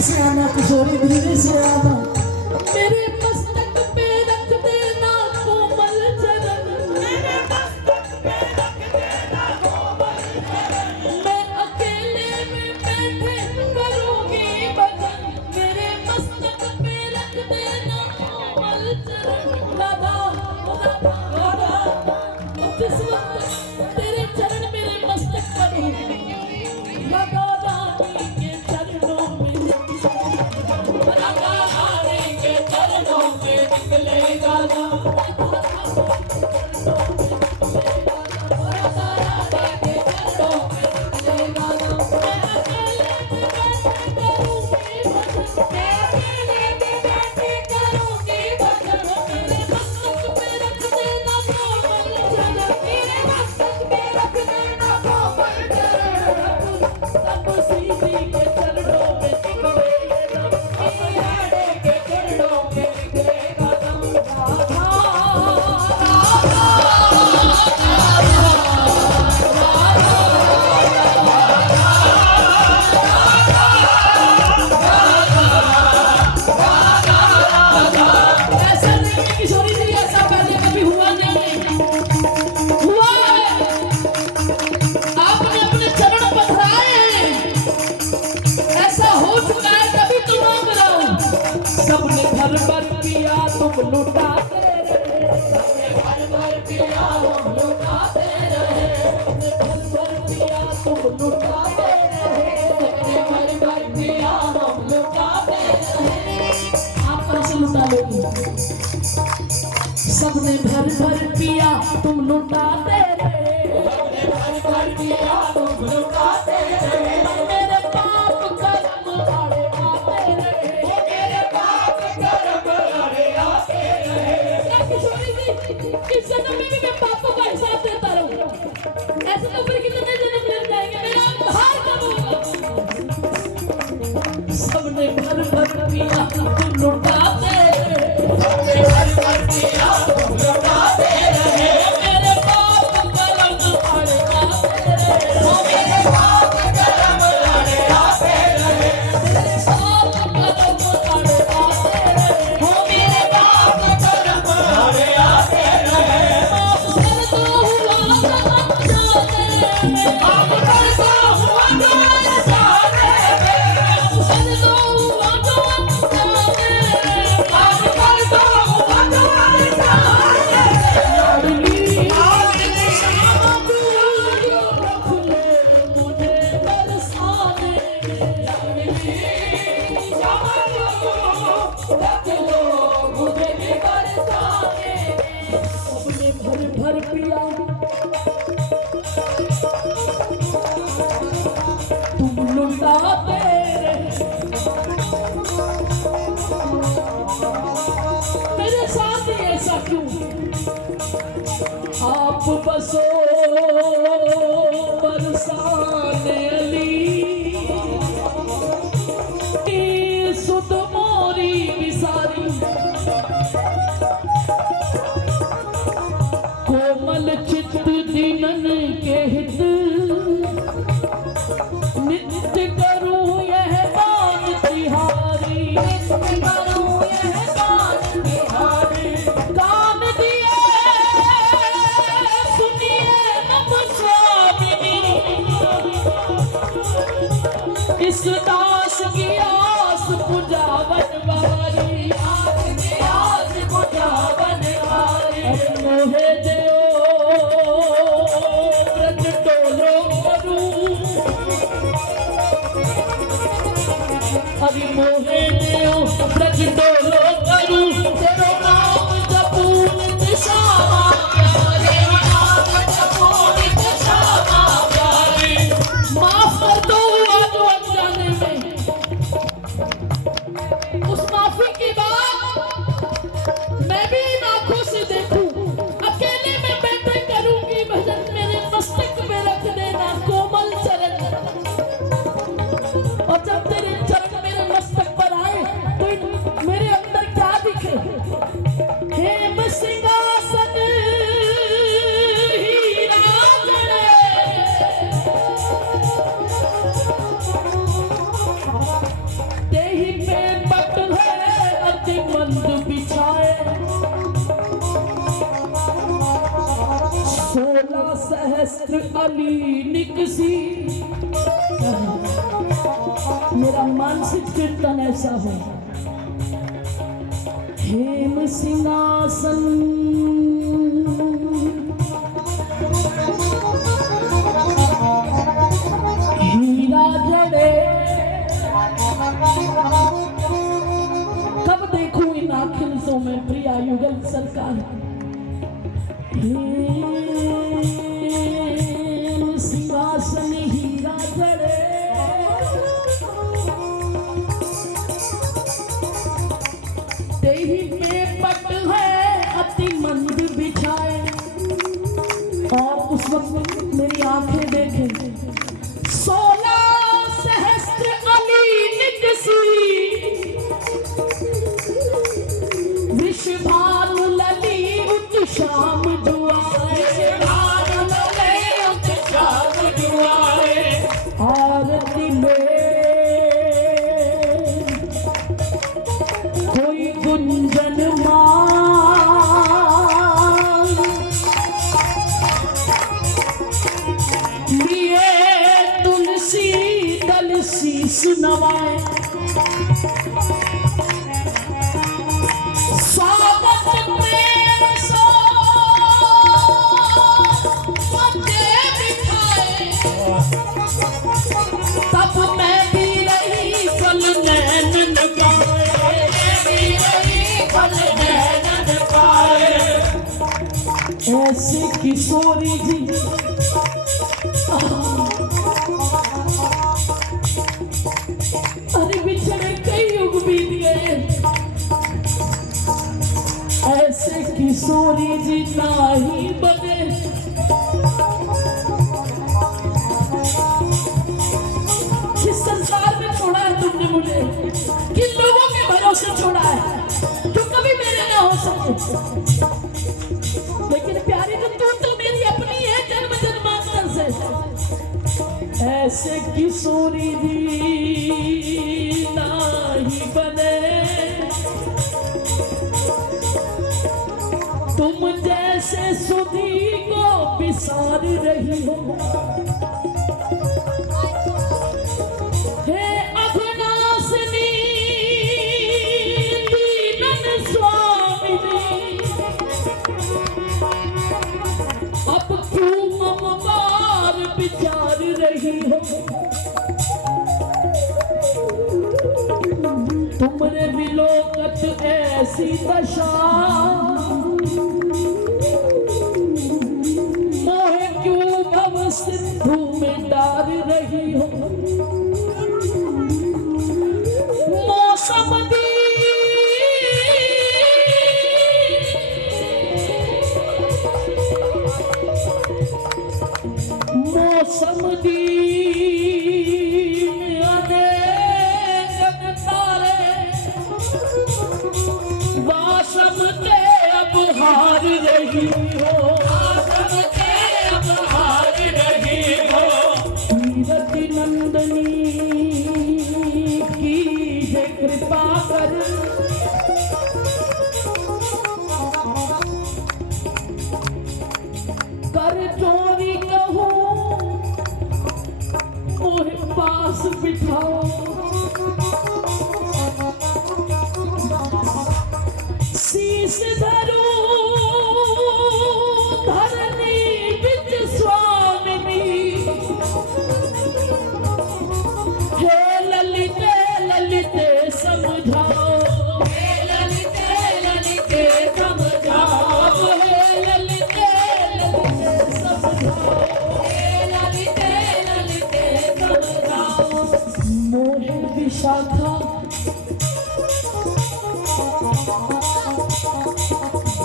से आना किशोरी धीरे से आना मेरे मस्तक पे रख देना कोमल चरण मेरे मस्तक पे रख देना कोमल चरण मैं अकेले में बैठे करूंगी भजन मेरे मस्तक पे रख देना कोमल चरण राधा राधा राधा जिस वक्त तेरे चरण मेरे मस्तक पर हो राधा रानी के चरणों में लुटाते रहे भर भर पिया हम लुटाते रहे भर भर पिया तुम लुटाते रहे भर भर पिया हम लुटाते रहे आप कैसे लुटा लोगी सबने भर भर पिया तुम लुटाते रहे भर भर पिया तुम लुटाते रहे मेरे पाप कर्म आड़े आते रहे मेरे पाप कर्म आड़े आते इस जन्म में भी मैं पापों का हिसाब देता रहूं ऐसे तो फिर कितने जन्म लग जाएंगे मेरा उद्धार कब होगा सबने भर भर पिया तुम लुटाते रहे भर भर पिया तुम लुटाते रहे मेरे पाप कर्म आड़े आते रहे मेरे पाप कर्म आड़े आते रहे मेरे पाप कर्म आड़े आते रहे मेरे पाप कर्म आड़े आते भर पिया तुम लुटाते मेरे साथ ही ऐसा क्यों आप बसो बरसाने अली सुध मोरी बिसारी कोमल चित दीनन के हित नित्य करूं यह बान तिहारी नित्य करूं यह बान तिहारी कान दिए सुनिए नम स्वामिनी इस दास की आस पुजावन वारी आस पुजावन वारी मोहे अभी मोहे देओ ब्रज डोलो करूं तेरो नाम जपूं नित श्यामा प्यारे नाम जपूं नित श्यामा प्यारे सहस्त्र अली निकसी। मेरा मानसिक कीर्तन ऐसा हो। हेम सिंहासन हीरा जड़े। कब देखूं इन आखिर में प्रिया युगल सरकार। सिंहासन हीरा जड़े। तेही में पट है अति मंद बिछाए। और उस वक्त मेरी आंखें देखें 16 सहस्त्र अली निकसी। वृषभानु लली उच्च श्याम जुआए। आरती में कोई गुंजन मान। लिए तुलसी दल शीस नवाए। ऐसे किशोरी जी अरे बिछड़े कई युग बीत गए। ऐसे किशोरी जी नहीं बने। किस संसार में छोड़ा है तुमने मुझे? किन लोगों के भरोसे छोड़ा है जो कभी मेरे ना हो सके? लेकिन प्यारी तो मेरी अपनी है जन्म जन्मांतर से। ऐसे किशोरी जी नहीं बने। तुम जैसे सुधी को विसार रही हो। हे अघनासिनी दीनन स्वामिनी। अब क्यों ममवार विचार रही हो। तुमरे विलोकत ऐसी दशा। मोहे क्यों भव सिंधु में डार रही हो। मौसम समदी अनेक तारे। वासम के अब हार रही हो। वासम के अब हार रही हो। कीरति नंदनी की जय कृपा कर। कर चोरी कहूँ पास बिठाओ। शीश धरो धरनी बिच स्वामिनी। हे ललिते ललिते समझाओ। हे ललिते ललिते समझाओ। हे ललिते ललिते समझाओ। मोह विशाखा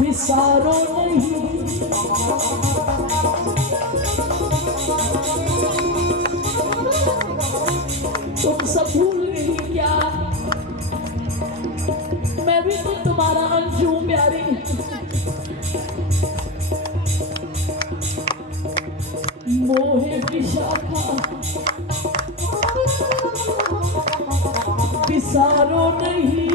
विसारो नहीं। तुम सब भूल गई क्या? मैं भी तो तुम्हारा अंश हूं प्यारी। मोह विशाखा विसारो नहीं।